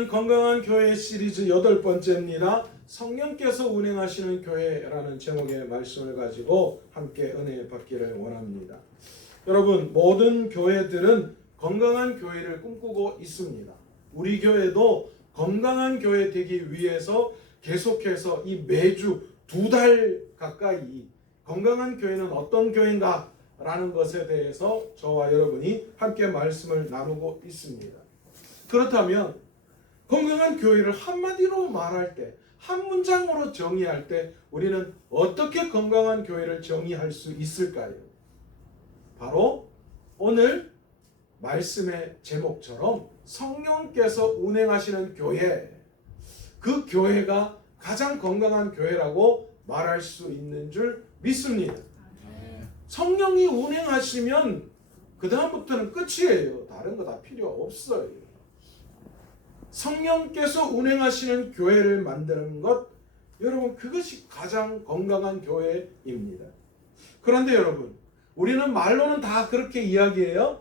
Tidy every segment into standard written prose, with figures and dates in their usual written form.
우리는 건강한 교회 시리즈 8번째입니다. 성령께서 운행하시는 교회라는 제목의 말씀을 가지고 함께 은혜 받기를 원합니다. 여러분, 모든 교회들은 건강한 교회를 꿈꾸고 있습니다. 우리 교회도 건강한 교회 되기 위해서 계속해서 이 매주 2달 가까이 건강한 교회는 어떤 교회인가 라는 것에 대해서 저와 여러분이 함께 말씀을 나누고 있습니다. 그렇다면 건강한 교회를 한마디로 말할 때, 한 문장으로 정의할 때 우리는 어떻게 건강한 교회를 정의할 수 있을까요? 바로 오늘 말씀의 제목처럼 성령께서 운행하시는 교회, 그 교회가 가장 건강한 교회라고 말할 수 있는 줄 믿습니다. 성령이 운행하시면 그 다음부터는 끝이에요. 다른 거 다 필요 없어요. 성령께서 운행하시는 교회를 만드는 것, 여러분, 그것이 가장 건강한 교회입니다. 그런데 여러분, 우리는 말로는 다 그렇게 이야기해요.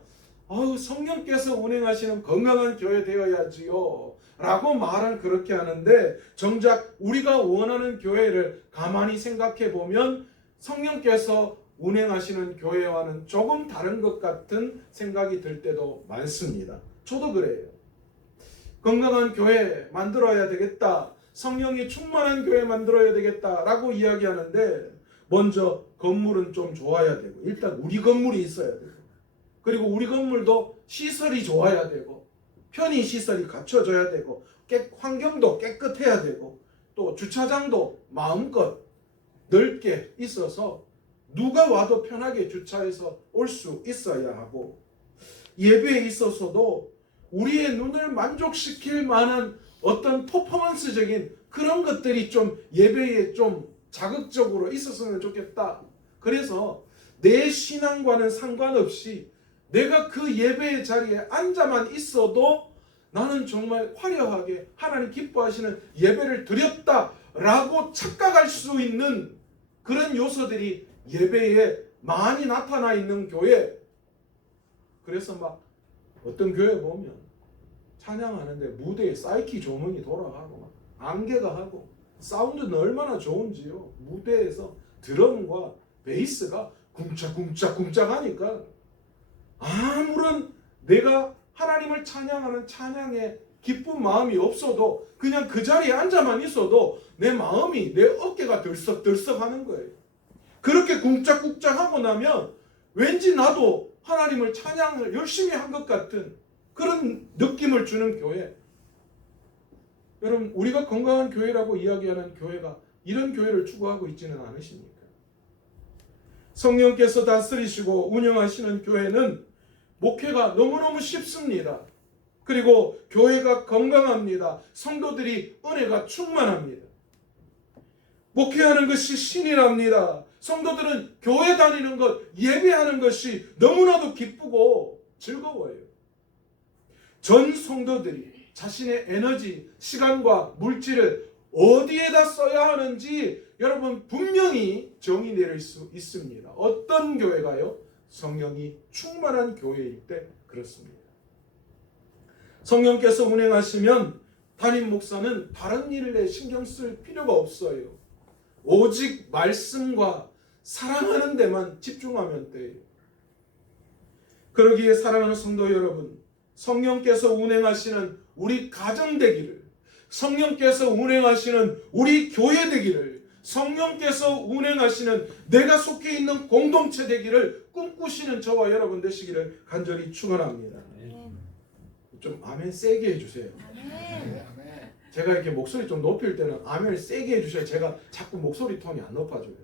성령께서 운행하시는 건강한 교회 되어야지요 라고 말은 그렇게 하는데, 정작 우리가 원하는 교회를 가만히 생각해 보면 성령께서 운행하시는 교회와는 조금 다른 것 같은 생각이 들 때도 많습니다. 저도 그래요. 건강한 교회 만들어야 되겠다, 성령이 충만한 교회 만들어야 되겠다 라고 이야기하는데, 먼저 건물은 좀 좋아야 되고, 일단 우리 건물이 있어야 되고, 그리고 우리 건물도 시설이 좋아야 되고, 편의시설이 갖춰져야 되고, 환경도 깨끗해야 되고, 또 주차장도 마음껏 넓게 있어서 누가 와도 편하게 주차해서 올 수 있어야 하고, 예배에 있어서도 우리의 눈을 만족시킬 만한 어떤 퍼포먼스적인 그런 것들이 좀 예배에 좀 자극적으로 있었으면 좋겠다. 그래서 내 신앙과는 상관없이 내가 그 예배의 자리에 앉아만 있어도 나는 정말 화려하게 하나님 기뻐하시는 예배를 드렸다라고 착각할 수 있는 그런 요소들이 예배에 많이 나타나 있는 교회. 그래서 막 어떤 교회 보면 찬양하는데 무대에 사이키 조명이 돌아가고 막 안개가 하고, 사운드는 얼마나 좋은지요. 무대에서 드럼과 베이스가 쿵짝쿵짝쿵짝 하니까 아무런 내가 하나님을 찬양하는 찬양에 기쁜 마음이 없어도 그냥 그 자리에 앉아만 있어도 내 마음이, 내 어깨가 들썩들썩 하는 거예요. 그렇게 쿵짝쿵짝 하고 나면 왠지 나도 하나님을 찬양을 열심히 한 것 같은 그런 느낌을 주는 교회. 여러분, 우리가 건강한 교회라고 이야기하는 교회가 이런 교회를 추구하고 있지는 않으십니까? 성령께서 다스리시고 운영하시는 교회는 목회가 너무너무 쉽습니다. 그리고 교회가 건강합니다. 성도들이 은혜가 충만합니다. 목회하는 것이 신이랍니다. 성도들은 교회 다니는 것, 예배하는 것이 너무나도 기쁘고 즐거워요. 전 성도들이 자신의 에너지, 시간과 물질을 어디에다 써야 하는지 여러분 분명히 정의 내릴 수 있습니다. 어떤 교회가요? 성령이 충만한 교회일 때 그렇습니다. 성령께서 운행하시면 담임 목사는 다른 일에 신경 쓸 필요가 없어요. 오직 말씀과 사랑하는 데만 집중하면 돼요. 그러기에 사랑하는 성도 여러분, 성령께서 운행하시는 우리 가정 되기를, 성령께서 운행하시는 우리 교회 되기를, 성령께서 운행하시는 내가 속해 있는 공동체 되기를 꿈꾸시는 저와 여러분 되시기를 간절히 축원합니다. 좀 아멘 세게 해주세요. 제가 이렇게 목소리 좀 높일 때는 아멘을 세게 해주셔야 제가 자꾸 목소리 톤이 안 높아져요.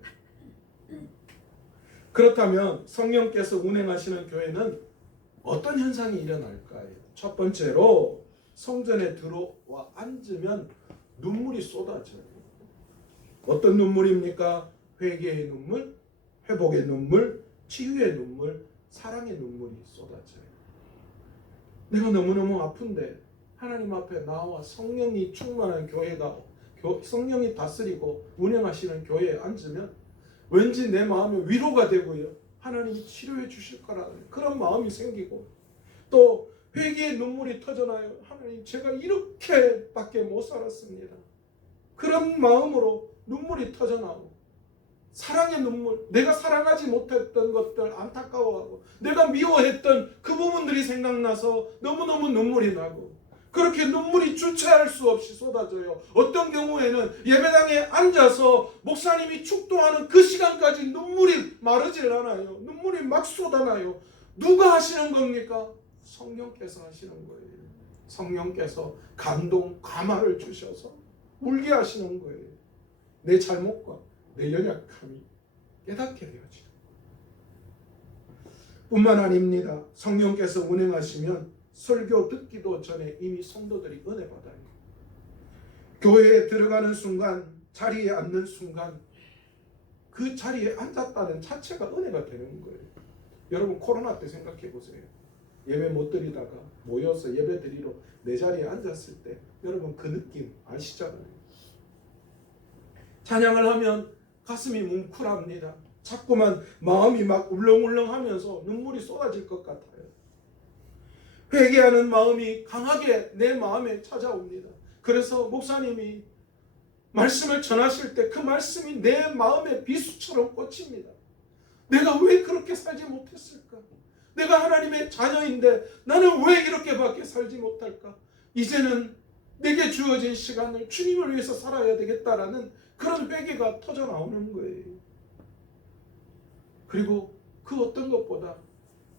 그렇다면 성령께서 운행하시는 교회는 어떤 현상이 일어날까요? 첫 번째로 성전에 들어와 앉으면 눈물이 쏟아져요. 어떤 눈물입니까? 회개의 눈물, 회복의 눈물, 치유의 눈물, 사랑의 눈물이 쏟아져요. 내가 너무너무 아픈데 하나님 앞에 나와 성령이 충만한 교회가, 성령이 다스리고 운영하시는 교회에 앉으면 왠지 내 마음에 위로가 되고요, 하나님이 치료해 주실 거라는 그런 마음이 생기고, 또 회개의 눈물이 터져나요. 하나님, 제가 이렇게밖에 못 살았습니다. 그런 마음으로 눈물이 터져나오고, 사랑의 눈물, 내가 사랑하지 못했던 것들 안타까워하고, 내가 미워했던 그 부분들이 생각나서 너무너무 눈물이 나고, 그렇게 눈물이 주체할 수 없이 쏟아져요. 어떤 경우에는 예배당에 앉아서 목사님이 축도하는 그 시간까지 눈물이 마르질 않아요. 눈물이 막 쏟아나요. 누가 하시는 겁니까? 성령께서 하시는 거예요. 성령께서 감동, 감화를 주셔서 울게 하시는 거예요. 내 잘못과 내 연약함이 깨닫게 되어지는 뿐만 아닙니다. 성령께서 운행하시면 설교 듣기도 전에 이미 성도들이 은혜 받아요. 교회에 들어가는 순간, 자리에 앉는 순간 그 자리에 앉았다는 자체가 은혜가 되는 거예요. 여러분, 코로나 때 생각해 보세요. 예배 못 드리다가 모여서 예배 드리러 내 자리에 앉았을 때 여러분 그 느낌 아시잖아요. 찬양을 하면 가슴이 뭉클합니다. 자꾸만 마음이 막 울렁울렁하면서 눈물이 쏟아질 것 같아요. 회개하는 마음이 강하게 내 마음에 찾아옵니다. 그래서 목사님이 말씀을 전하실 때 그 말씀이 내 마음에 비수처럼 꽂힙니다. 내가 왜 그렇게 살지 못했을까? 내가 하나님의 자녀인데 나는 왜 이렇게밖에 살지 못할까? 이제는 내게 주어진 시간을 주님을 위해서 살아야 되겠다라는 그런 회개가 터져 나오는 거예요. 그리고 그 어떤 것보다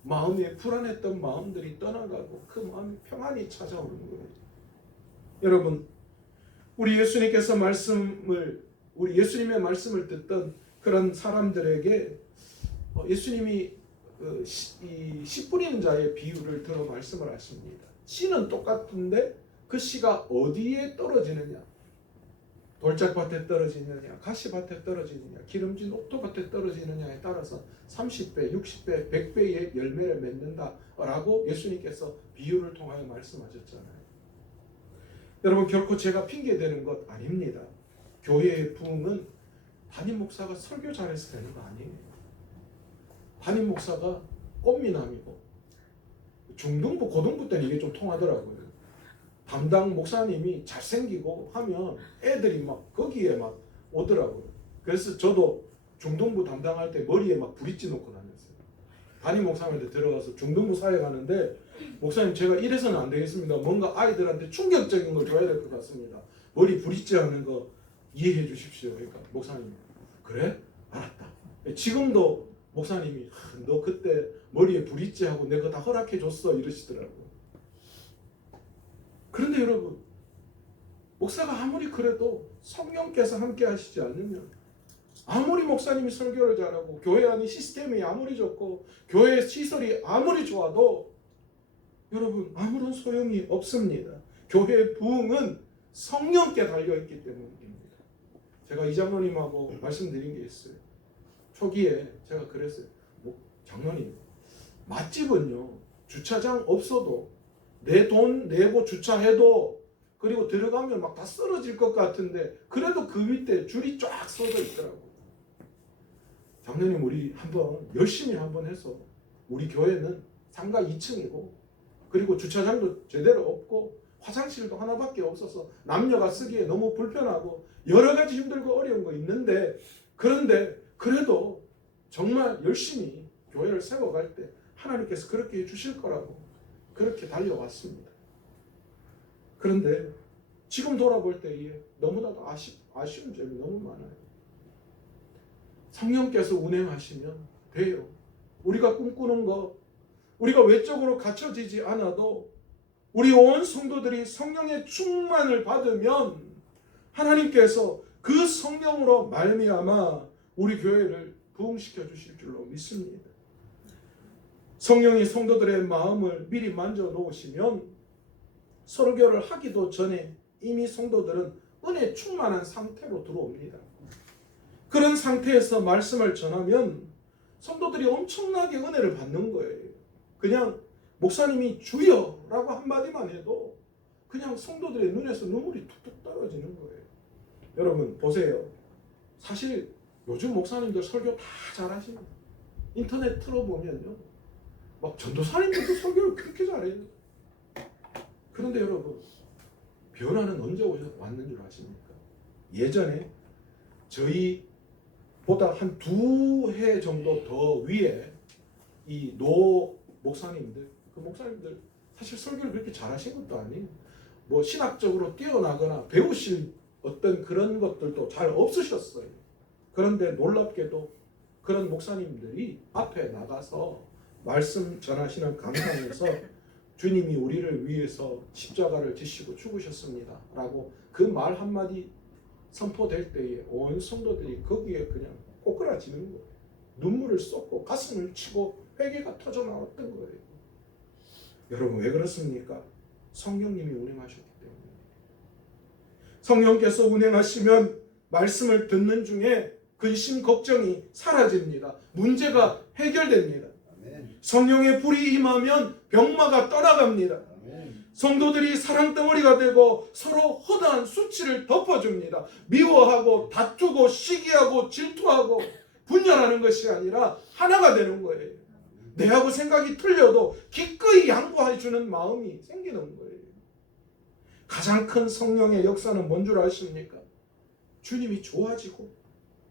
마음에 불안했던 마음들이 떠나가고 그 마음이 평안이 찾아오는 거예요. 여러분, 우리 예수님께서 우리 예수님의 말씀을 듣던 그런 사람들에게 예수님이 이 씨 뿌리는 자의 비유를 들어 말씀을 하십니다. 씨는 똑같은데 그 씨가 어디에 떨어지느냐? 돌짝밭에 떨어지느냐, 가시밭에 떨어지느냐, 기름진 옥토밭에 떨어지느냐에 따라서 30배, 60배, 100배의 열매를 맺는다라고 예수님께서 비유를 통하여 말씀하셨잖아요. 여러분, 결코 제가 핑계대는 것 아닙니다. 교회의 부흥은 담임 목사가 설교 잘해서 되는 거 아니에요. 담임 목사가 꽃미남이고 중등부, 고등부 때는 이게 좀 통하더라고요. 담당 목사님이 잘생기고 하면 애들이 막 거기에 막 오더라고요. 그래서 저도 중등부 담당할 때 머리에 막 브릿지 놓고 다녔어요. 담임 목사님한테 들어가서 중등부 사역하는데, 목사님 제가 이래서는 안 되겠습니다. 뭔가 아이들한테 충격적인 걸 줘야 될 것 같습니다. 머리 브릿지 하는 거 이해해 주십시오. 그러니까 목사님, 그래? 알았다. 지금도 목사님이 너 그때 머리에 브릿지 하고 내가 다 허락해 줬어 이러시더라고요. 그런데 여러분, 목사가 아무리 그래도 성령께서 함께 하시지 않으면, 아무리 목사님이 설교를 잘하고 교회 안의 시스템이 아무리 좋고 교회 시설이 아무리 좋아도 여러분 아무런 소용이 없습니다. 교회의 부흥은 성령께 달려있기 때문입니다. 제가 이장로님하고 말씀드린 게 있어요. 초기에 제가 그랬어요. 장로님, 맛집은요 주차장 없어도 내 돈 내고 주차해도, 그리고 들어가면 막 다 쓰러질 것 같은데 그래도 그 밑에 줄이 쫙 서져 있더라고. 장로님, 우리 한번 열심히 한번 해서, 우리 교회는 상가 2층이고 그리고 주차장도 제대로 없고 화장실도 하나밖에 없어서 남녀가 쓰기에 너무 불편하고 여러 가지 힘들고 어려운 거 있는데, 그런데 그래도 정말 열심히 교회를 세워갈 때 하나님께서 그렇게 해주실 거라고 그렇게 달려왔습니다. 그런데 지금 돌아볼 때에 너무나도 아쉬운 점이 너무 많아요. 성령께서 운행하시면 돼요. 우리가 꿈꾸는 것, 우리가 외적으로 갖춰지지 않아도 우리 온 성도들이 성령의 충만을 받으면 하나님께서 그 성령으로 말미암아 우리 교회를 부흥시켜 주실 줄로 믿습니다. 성령이 성도들의 마음을 미리 만져 놓으시면 설교를 하기도 전에 이미 성도들은 은혜 충만한 상태로 들어옵니다. 그런 상태에서 말씀을 전하면 성도들이 엄청나게 은혜를 받는 거예요. 그냥 목사님이 주여라고 한마디만 해도 그냥 성도들의 눈에서 눈물이 툭툭 떨어지는 거예요. 여러분 보세요. 사실 요즘 목사님들 설교 다 잘하십니다. 인터넷 틀어보면요, 막 전도사님들도 설교를 그렇게 잘해요. 그런데 여러분, 변화는 언제 왔는 줄 아십니까? 예전에 저희보다 한 2해 정도 더 위에 이 노 목사님들, 그 목사님들 사실 설교를 그렇게 잘하신 것도 아니에요. 뭐 신학적으로 뛰어나거나 배우실 어떤 그런 것들도 잘 없으셨어요. 그런데 놀랍게도 그런 목사님들이 앞에 나가서 말씀 전하시는 강단에서 주님이 우리를 위해서 십자가를 지시고 죽으셨습니다 라고 그 말 한마디 선포될 때에 온 성도들이 거기에 그냥 꼬꾸라지는 거예요. 눈물을 쏟고 가슴을 치고 회개가 터져 나왔던 거예요. 여러분, 왜 그렇습니까? 성령님이 운행하셨기 때문에. 성령께서 운행하시면 말씀을 듣는 중에 근심 걱정이 사라집니다. 문제가 해결됩니다. 성령의 불이 임하면 병마가 떠나갑니다. 성도들이 사랑덩어리가 되고 서로 허다한 수치를 덮어줍니다. 미워하고 다투고 시기하고 질투하고 분열하는 것이 아니라 하나가 되는 거예요. 내하고 생각이 틀려도 기꺼이 양보해 주는 마음이 생기는 거예요. 가장 큰 성령의 역사는 뭔 줄 아십니까? 주님이 좋아지고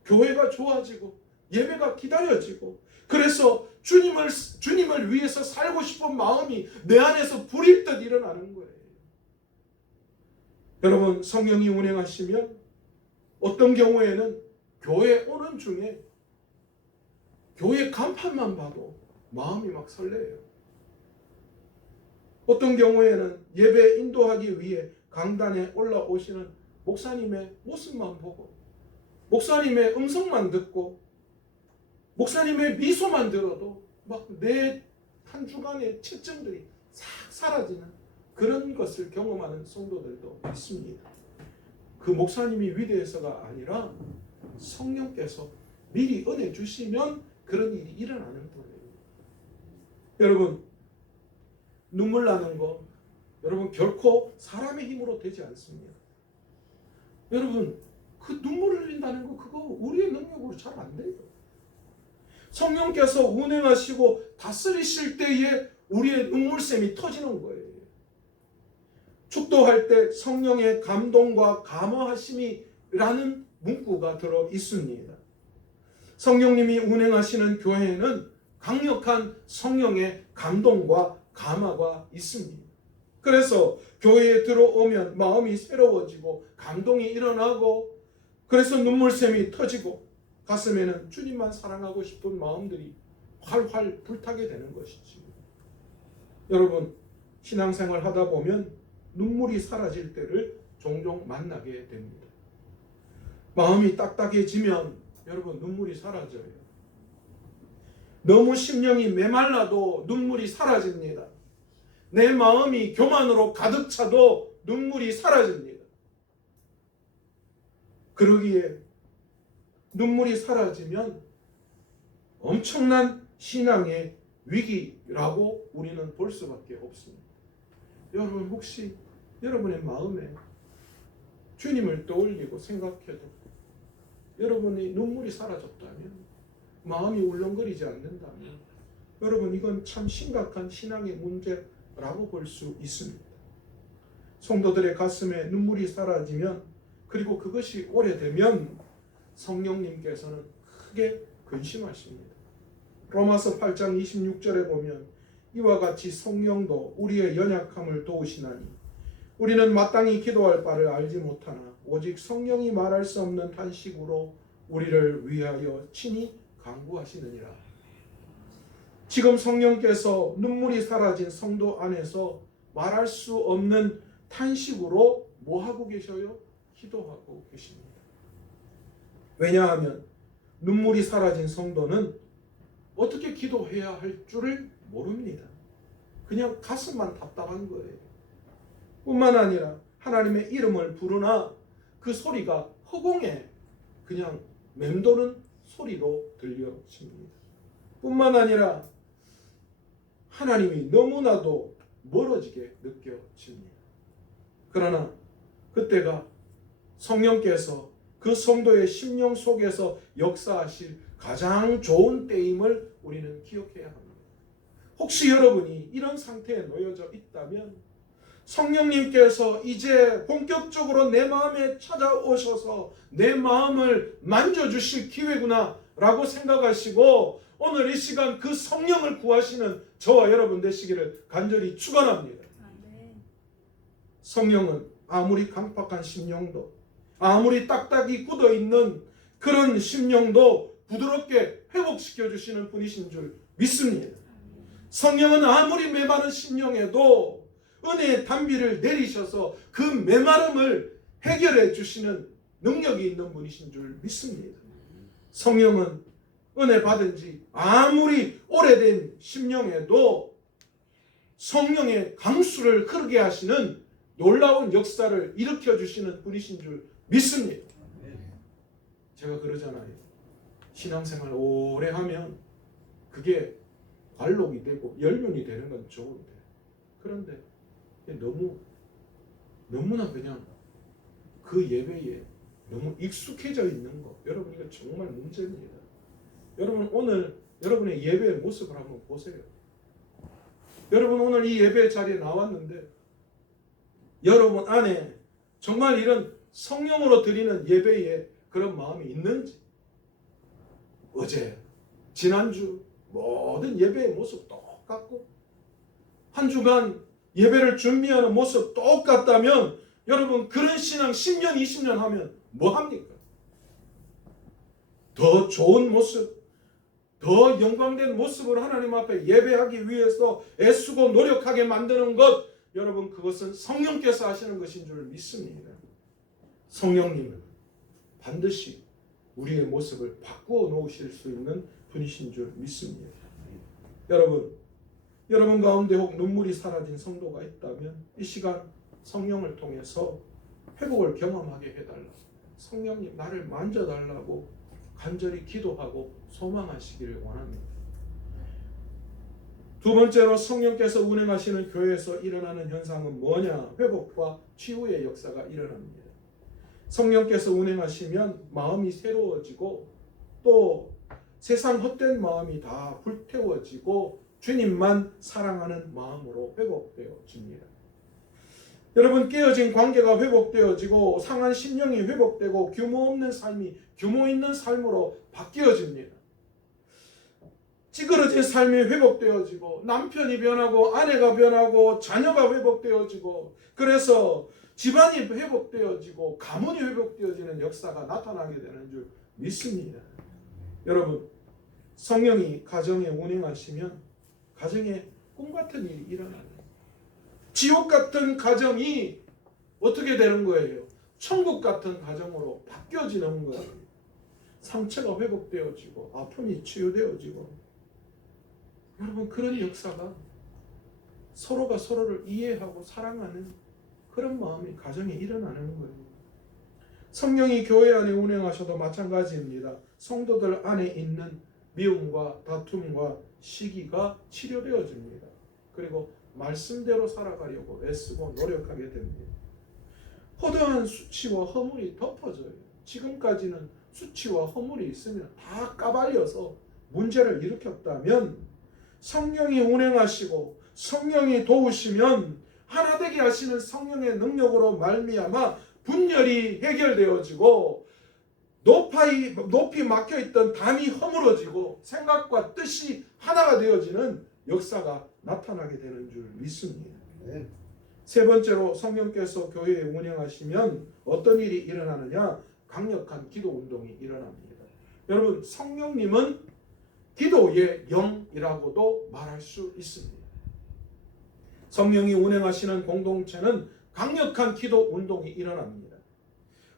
교회가 좋아지고 예배가 기다려지고, 그래서 주님을 위해서 살고 싶은 마음이 내 안에서 불일 듯 일어나는 거예요. 여러분, 성령이 운행하시면 어떤 경우에는 교회 오는 중에 교회 간판만 봐도 마음이 막 설레요. 어떤 경우에는 예배 인도하기 위해 강단에 올라오시는 목사님의 모습만 보고, 목사님의 음성만 듣고, 목사님의 미소만 들어도 막 내 한 주간의 채증들이 싹 사라지는 그런 것을 경험하는 성도들도 있습니다. 그 목사님이 위대해서가 아니라 성령께서 미리 은혜 주시면 그런 일이 일어나는 거예요. 여러분, 눈물 나는 거, 여러분 결코 사람의 힘으로 되지 않습니다. 여러분, 그 눈물을 흘린다는 거, 그거 우리의 능력으로 잘 안 돼요. 성령께서 운행하시고 다스리실 때에 우리의 눈물샘이 터지는 거예요. 축도할 때 성령의 감동과 감화하심이라는 문구가 들어 있습니다. 성령님이 운행하시는 교회에는 강력한 성령의 감동과 감화가 있습니다. 그래서 교회에 들어오면 마음이 새로워지고 감동이 일어나고, 그래서 눈물샘이 터지고 가슴에는 주님만 사랑하고 싶은 마음들이 활활 불타게 되는 것이지. 여러분, 신앙생활 하다 보면 눈물이 사라질 때를 종종 만나게 됩니다. 마음이 딱딱해지면 여러분 눈물이 사라져요. 너무 심령이 메말라도 눈물이 사라집니다. 내 마음이 교만으로 가득 차도 눈물이 사라집니다. 그러기에 눈물이 사라지면 엄청난 신앙의 위기라고 우리는 볼 수밖에 없습니다. 여러분, 혹시 여러분의 마음에 주님을 떠올리고 생각해도 여러분의 눈물이 사라졌다면, 마음이 울렁거리지 않는다면, 여러분 이건 참 심각한 신앙의 문제라고 볼 수 있습니다. 성도들의 가슴에 눈물이 사라지면, 그리고 그것이 오래되면 성령님께서는 크게 근심하십니다. 로마서 8장 26절에 보면 이와 같이 성령도 우리의 연약함을 도우시나니 우리는 마땅히 기도할 바를 알지 못하나 오직 성령이 말할 수 없는 탄식으로 우리를 위하여 친히 간구하시느니라. 지금 성령께서 눈물이 사라진 성도 안에서 말할 수 없는 탄식으로 뭐 하고 계셔요? 기도하고 계십니다. 왜냐하면 눈물이 사라진 성도는 어떻게 기도해야 할 줄을 모릅니다. 그냥 가슴만 답답한 거예요. 뿐만 아니라 하나님의 이름을 부르나 그 소리가 허공에 그냥 맴도는 소리로 들려집니다. 뿐만 아니라 하나님이 너무나도 멀어지게 느껴집니다. 그러나 그때가 성령께서 그 성도의 심령 속에서 역사하실 가장 좋은 때임을 우리는 기억해야 합니다. 혹시 여러분이 이런 상태에 놓여져 있다면 성령님께서 이제 본격적으로 내 마음에 찾아오셔서 내 마음을 만져주실 기회구나 라고 생각하시고 오늘 이 시간 그 성령을 구하시는 저와 여러분 되시기를 간절히 축원합니다. 성령은 아무리 강팍한 심령도, 아무리 딱딱이 굳어있는 그런 심령도 부드럽게 회복시켜 주시는 분이신 줄 믿습니다. 성령은 아무리 메마른 심령에도 은혜의 단비를 내리셔서 그 메마름을 해결해 주시는 능력이 있는 분이신 줄 믿습니다. 성령은 은혜 받은 지 아무리 오래된 심령에도 성령의 강수를 흐르게 하시는 놀라운 역사를 일으켜 주시는 분이신 줄 믿습니다. 제가 그러잖아요. 신앙생활 오래 하면 그게 관록이 되고 열륜이 되는 건 좋은데, 그런데 너무나 그냥 그 예배에 너무 익숙해져 있는 거, 여러분 이거 정말 문제입니다. 여러분 오늘 여러분의 예배의 모습을 한번 보세요. 여러분 오늘 이 예배 자리에 나왔는데 여러분 안에 정말 이런 성령으로 드리는 예배에 그런 마음이 있는지, 어제 지난주 모든 예배의 모습 똑같고 한 주간 예배를 준비하는 모습 똑같다면 여러분 그런 신앙 10년 20년 하면 뭐합니까? 더 좋은 모습, 더 영광된 모습으로 하나님 앞에 예배하기 위해서 애쓰고 노력하게 만드는 것, 여러분 그것은 성령께서 하시는 것인 줄 믿습니다. 성령님은 반드시 우리의 모습을 바꾸어 놓으실 수 있는 분이신 줄 믿습니다. 여러분 가운데 혹 눈물이 사라진 성도가 있다면 이 시간 성령을 통해서 회복을 경험하게 해달라, 성령님 나를 만져달라고 간절히 기도하고 소망하시기를 원합니다. 두 번째로 성령께서 운행하시는 교회에서 일어나는 현상은 뭐냐? 회복과 치유의 역사가 일어납니다. 성령께서 운행하시면 마음이 새로워지고 또 세상 헛된 마음이 다 불태워지고 주님만 사랑하는 마음으로 회복되어집니다. 여러분 깨어진 관계가 회복되어지고 상한 심령이 회복되고 규모 없는 삶이 규모 있는 삶으로 바뀌어집니다. 찌그러진 삶이 회복되어지고 남편이 변하고 아내가 변하고 자녀가 회복되어지고 그래서 집안이 회복되어지고 가문이 회복되어지는 역사가 나타나게 되는 줄 믿습니다. 여러분 성령이 가정에 운행하시면 가정에 꿈같은 일이 일어나요. 지옥 같은 가정이 어떻게 되는 거예요? 천국 같은 가정으로 바뀌어지는 거예요. 상처가 회복되어지고 아픔이 치유되어지고, 여러분 그런 역사가 서로가 서로를 이해하고 사랑하는 그런 마음이 가정에 일어나는 거예요. 성령이 교회 안에 운행하셔도 마찬가지입니다. 성도들 안에 있는 미움과 다툼과 시기가 치료되어집니다. 그리고 말씀대로 살아가려고 애쓰고 노력하게 됩니다. 허다한 수치와 허물이 덮어져요. 지금까지는 수치와 허물이 있으면 다 까발려서 문제를 일으켰다면 성령이 운행하시고 성령이 도우시면 하나 되게 하시는 성령의 능력으로 말미암아 분열이 해결되어지고 높이 막혀있던 담이 허물어지고 생각과 뜻이 하나가 되어지는 역사가 나타나게 되는 줄 믿습니다. 세 번째로 성령께서 교회에 운행하시면 어떤 일이 일어나느냐? 강력한 기도 운동이 일어납니다. 여러분 성령님은 기도의 영이라고도 말할 수 있습니다. 성령이 운행하시는 공동체는 강력한 기도 운동이 일어납니다.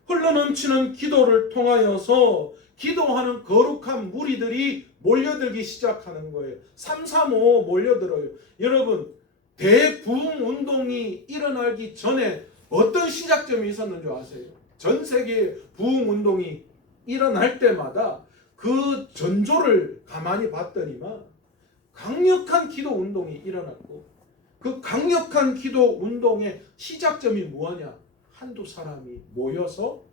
흘러넘치는 기도를 통하여서 기도하는 거룩한 무리들이 몰려들기 시작하는 거예요. 335 몰려들어요. 여러분 대부흥 운동이 일어나기 전에 어떤 시작점이 있었는 줄 아세요? 전 세계 부흥 운동이 일어날 때마다 그 전조를 가만히 봤더니만 강력한 기도 운동이 일어났고, 그 강력한 기도 운동의 시작점이 뭐냐? 한두 사람이 모여서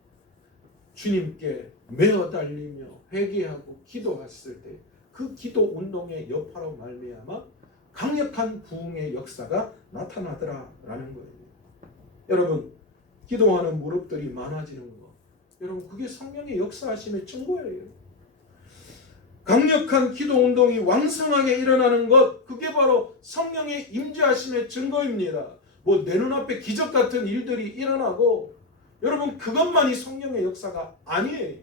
주님께 매어 달리며 회개하고 기도했을 때 그 기도 운동의 여파로 말미암아 강력한 부흥의 역사가 나타나더라라는 거예요. 여러분, 기도하는 무릎들이 많아지는 거, 여러분 그게 성령의 역사하심의 증거예요. 강력한 기도 운동이 왕성하게 일어나는 것, 그게 바로 성령의 임재하심의 증거입니다. 뭐 내 눈앞에 기적 같은 일들이 일어나고, 여러분 그것만이 성령의 역사가 아니에요.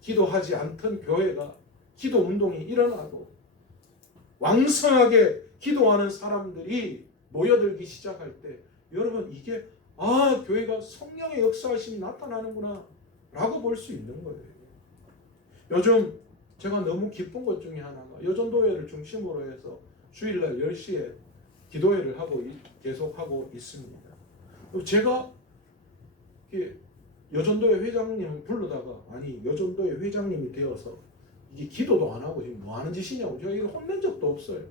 기도하지 않던 교회가 기도 운동이 일어나고 왕성하게 기도하는 사람들이 모여들기 시작할 때, 여러분 이게 교회가 성령의 역사하심이 나타나는구나 라고 볼 수 있는 거예요. 요즘 제가 너무 기쁜 것 중에 하나가 여전도회를 중심으로 해서 주일날 10시에 기도회를 계속하고 있습니다. 제가 여전도회 회장님을 부르다가, 아니 여전도회 회장님이 되어서 이게 기도도 안 하고 지금 뭐 하는 짓이냐고 제가 이거 혼낸 적도 없어요.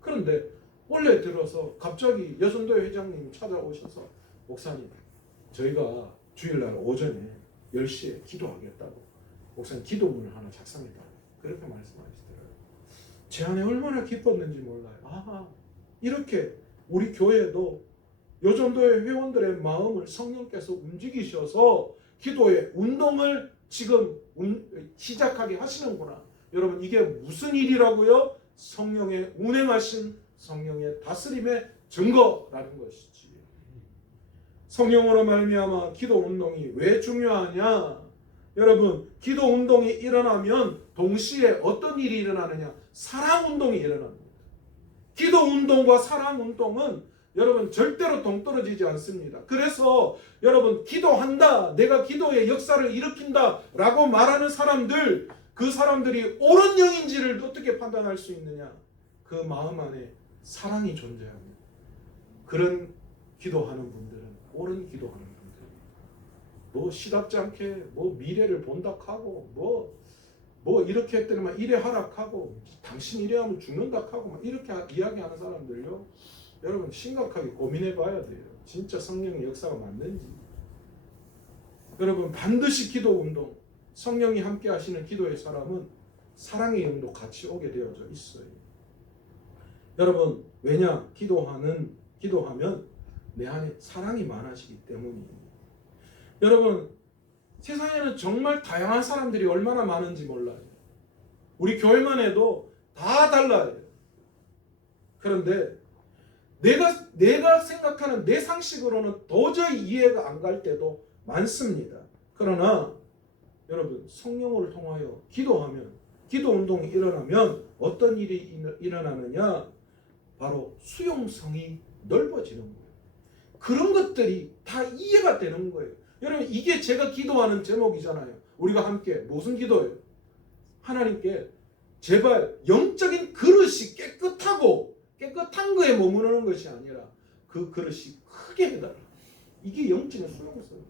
그런데 원래 들어서 갑자기 여전도회 회장님이 찾아오셔서, 목사님 저희가 주일날 오전에 10시에 기도하겠다고 목사님 기도문을 하나 작성해달라고 그렇게 말씀하시더라고요. 제 안에 얼마나 기뻤는지 몰라요. 이렇게 우리 교회도 여전도회 회원들의 마음을 성령께서 움직이셔서 기도의 운동을 지금 시작하게 하시는구나. 여러분 이게 무슨 일이라고요? 성령의 운행하신 성령의 다스림의 증거라는 것이지. 성령으로 말미암아 기도 운동이 왜 중요하냐? 여러분 기도 운동이 일어나면 동시에 어떤 일이 일어나느냐? 사랑 운동이 일어납니다. 기도 운동과 사랑 운동은 여러분 절대로 동떨어지지 않습니다. 그래서 여러분 기도한다, 내가 기도의 역사를 일으킨다 라고 말하는 사람들, 그 사람들이 옳은 영인지를 어떻게 판단할 수 있느냐? 그 마음 안에 사랑이 존재합니다. 그런 기도하는 분들은 옳은 기도하는 분들, 뭐 시답지 않게 뭐 미래를 본다하고 뭐 이렇게 했더니만 이래 하락하고 당신 이래 하면 죽는다 하고 막 이렇게 이야기하는 사람들요, 여러분 심각하게 고민해 봐야 돼요. 진짜 성령의 역사가 맞는지. 여러분 반드시 기도 운동, 성령이 함께 하시는 기도의 사람은 사랑의 영도 같이 오게 되어져 있어요. 여러분 왜냐? 기도하면 내 안에 사랑이 많아지기 때문이에요. 여러분 세상에는 정말 다양한 사람들이 얼마나 많은지 몰라요. 우리 교회만 해도 다 달라요. 그런데 내가 생각하는 내 상식으로는 도저히 이해가 안 갈 때도 많습니다. 그러나 여러분 성령을 통하여 기도하면, 기도 운동이 일어나면 어떤 일이 일어나느냐? 바로 수용성이 넓어지는 거예요. 그런 것들이 다 이해가 되는 거예요. 여러분 이게 제가 기도하는 제목이잖아요. 우리가 함께 무슨 기도예요? 하나님께 제발 영적인 그릇이 깨끗한 거에 머무르는 것이 아니라 그 그릇이 크게 해달라. 이게 영적인 수용성이에요.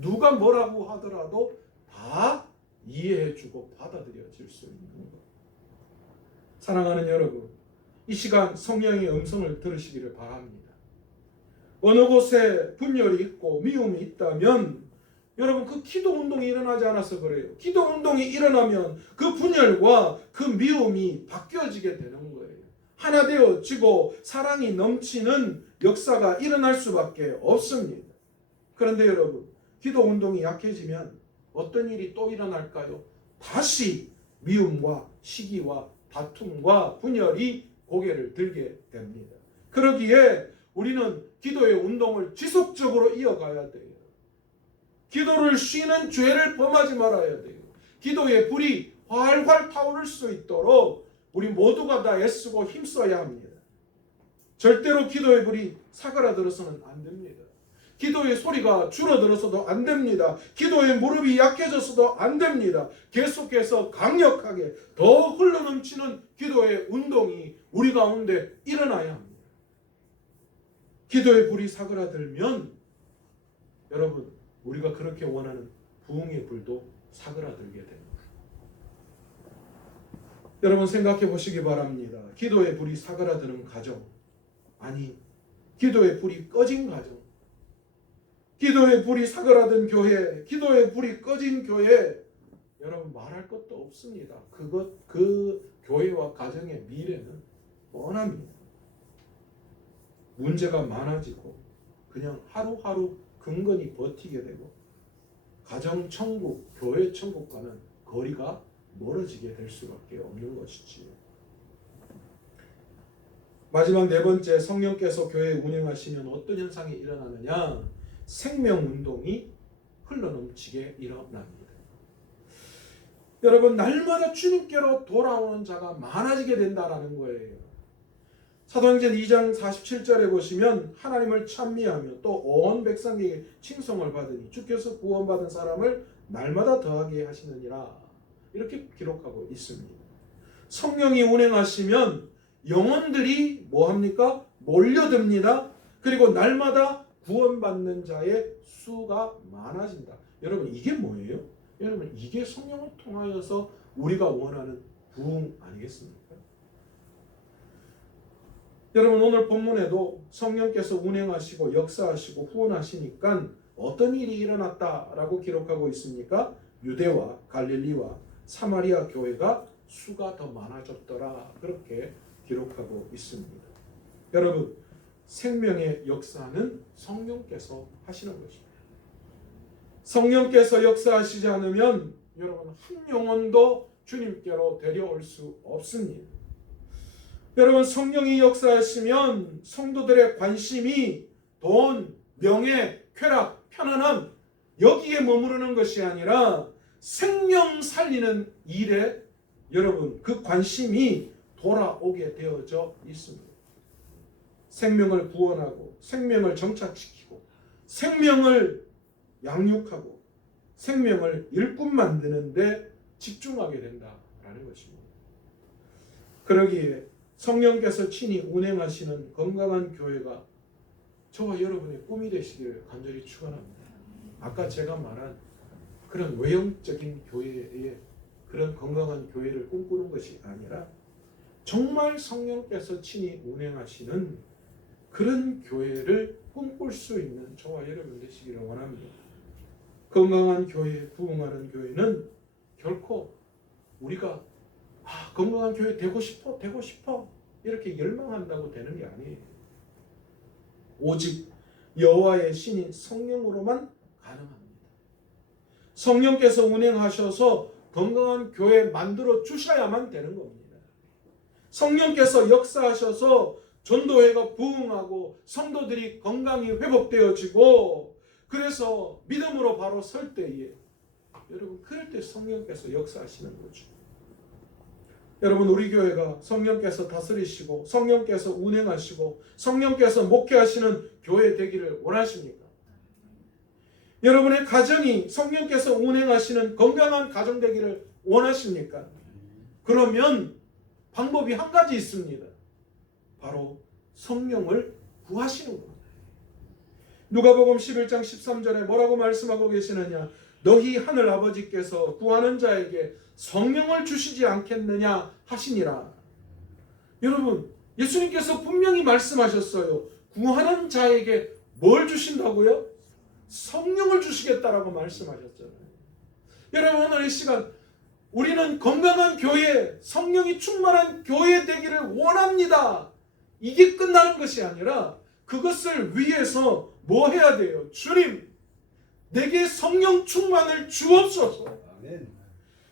누가 뭐라고 하더라도 다 이해해주고 받아들여질 수 있는 것. 사랑하는 여러분, 이 시간 성령의 음성을 들으시기를 바랍니다. 어느 곳에 분열이 있고 미움이 있다면 여러분 그 기도 운동이 일어나지 않아서 그래요. 기도 운동이 일어나면 그 분열과 그 미움이 바뀌어지게 되는 거예요. 하나 되어지고 사랑이 넘치는 역사가 일어날 수밖에 없습니다. 그런데 여러분 기도 운동이 약해지면 어떤 일이 또 일어날까요? 다시 미움과 시기와 다툼과 분열이 고개를 들게 됩니다. 그러기에 우리는 기도의 운동을 지속적으로 이어가야 돼요. 기도를 쉬는 죄를 범하지 말아야 돼요. 기도의 불이 활활 타오를 수 있도록 우리 모두가 다 애쓰고 힘써야 합니다. 절대로 기도의 불이 사그라들어서는 안 됩니다. 기도의 소리가 줄어들어서도 안 됩니다. 기도의 무릎이 약해져서도 안 됩니다. 계속해서 강력하게 더 흘러넘치는 기도의 운동이 우리 가운데 일어나야 합니다. 기도의 불이 사그라들면 여러분 우리가 그렇게 원하는 부흥의 불도 사그라들게 됩니다. 여러분 생각해 보시기 바랍니다. 기도의 불이 사그라드는 가정, 아니 기도의 불이 꺼진 가정, 기도의 불이 사그라든 교회, 기도의 불이 꺼진 교회, 여러분 말할 것도 없습니다. 그 교회와 가정의 미래는 뻔합니다. 문제가 많아지고 그냥 하루하루 근근히 버티게 되고 가정 천국, 교회 천국과는 거리가 멀어지게 될 수밖에 없는 것이지. 마지막 네 번째, 성령께서 교회 운행하시면 어떤 현상이 일어나느냐? 생명운동이 흘러넘치게 일어납니다. 여러분, 날마다 주님께로 돌아오는 자가 많아지게 된다라는 거예요. 사도행전 2장 47절에 보시면 하나님을 찬미하며 또 온 백성에게 칭송을 받으니 주께서 구원받은 사람을 날마다 더하게 하시느니라, 이렇게 기록하고 있습니다. 성령이 운행하시면 영혼들이 뭐합니까? 몰려듭니다. 그리고 날마다 구원받는 자의 수가 많아진다. 여러분, 이게 뭐예요? 여러분, 이게 성령을 통하여서 우리가 원하는 부흥 아니겠습니까? 여러분, 오늘 본문에도 성령께서 운행하시고 역사하시고 후원하시니까 어떤 일이 일어났다라고 기록하고 있습니까? 유대와 갈릴리와 사마리아 교회가 수가 더 많아졌더라, 그렇게 기록하고 있습니다. 여러분, 생명의 역사는 성령께서 하시는 것입니다. 성령께서 역사하시지 않으면 여러분, 한 영혼도 주님께로 데려올 수 없습니다. 여러분, 성령이 역사하시면 성도들의 관심이 돈, 명예, 쾌락, 편안함 여기에 머무르는 것이 아니라 생명 살리는 일에 여러분 그 관심이 돌아오게 되어져 있습니다. 생명을 구원하고 생명을 정착시키고 생명을 양육하고 생명을 일꾼 만드는 데 집중하게 된다라는 것입니다. 그러기에 성령께서 친히 운행하시는 건강한 교회가 저와 여러분의 꿈이 되시기를 간절히 축원합니다. 아까 제가 말한 그런 외형적인 교회의 그런 건강한 교회를 꿈꾸는 것이 아니라 정말 성령께서 친히 운행하시는 그런 교회를 꿈꿀 수 있는 저와 여러분 되시기를 원합니다. 건강한 교회, 부흥하는 교회는 결코 우리가 건강한 교회 되고 싶어 이렇게 열망한다고 되는 게 아니에요. 오직 여호와의 신인 성령으로만 가능합니다. 성령께서 운행하셔서 건강한 교회 만들어 주셔야만 되는 겁니다. 성령께서 역사하셔서 전도회가 부흥하고 성도들이 건강이 회복되어지고 그래서 믿음으로 바로 설 때에 여러분, 그럴 때 성령께서 역사하시는 거죠. 여러분, 우리 교회가 성령께서 다스리시고 성령께서 운행하시고 성령께서 목회하시는 교회 되기를 원하십니까? 여러분의 가정이 성령께서 운행하시는 건강한 가정 되기를 원하십니까? 그러면 방법이 한 가지 있습니다. 바로 성령을 구하시는 겁니다. 누가복음 11장 13절에 뭐라고 말씀하고 계시느냐? 너희 하늘 아버지께서 구하는 자에게 성령을 주시지 않겠느냐 하시니라. 여러분, 예수님께서 분명히 말씀하셨어요. 구하는 자에게 뭘 주신다고요? 성령을 주시겠다라고 말씀하셨잖아요. 여러분, 오늘 이 시간 우리는 건강한 교회, 성령이 충만한 교회 되기를 원합니다. 이게 끝나는 것이 아니라 그것을 위해서 뭐 해야 돼요? 주님, 내게 성령 충만을 주옵소서. 아멘.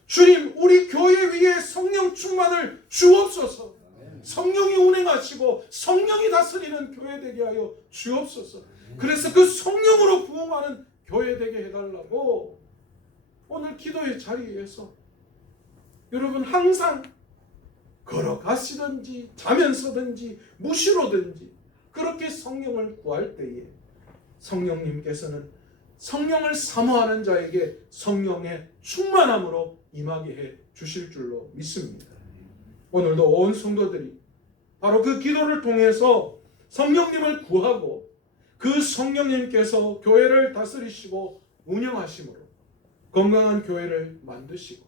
주님, 우리 교회 위에 성령 충만을 주옵소서. 아멘. 성령이 운행하시고 성령이 다스리는 교회 되게 하여 주옵소서. 아멘. 그래서 그 성령으로 부흥하는 교회 되게 해달라고 오늘 기도의 자리에서 여러분 항상 걸어가시든지 자면서든지 무시로든지 그렇게 성령을 구할 때에 성령님께서는 성령을 사모하는 자에게 성령의 충만함으로 임하게 해 주실 줄로 믿습니다. 오늘도 온 성도들이 바로 그 기도를 통해서 성령님을 구하고 그 성령님께서 교회를 다스리시고 운영하심으로 건강한 교회를 만드시고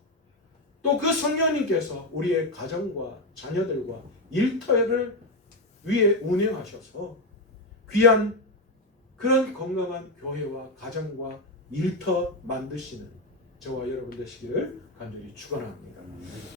또 그 성령님께서 우리의 가정과 자녀들과 일터를 위에 운영하셔서 귀한 그런 건강한 교회와 가정과 일터 만드시는 저와 여러분 되시기를 간절히 축원합니다.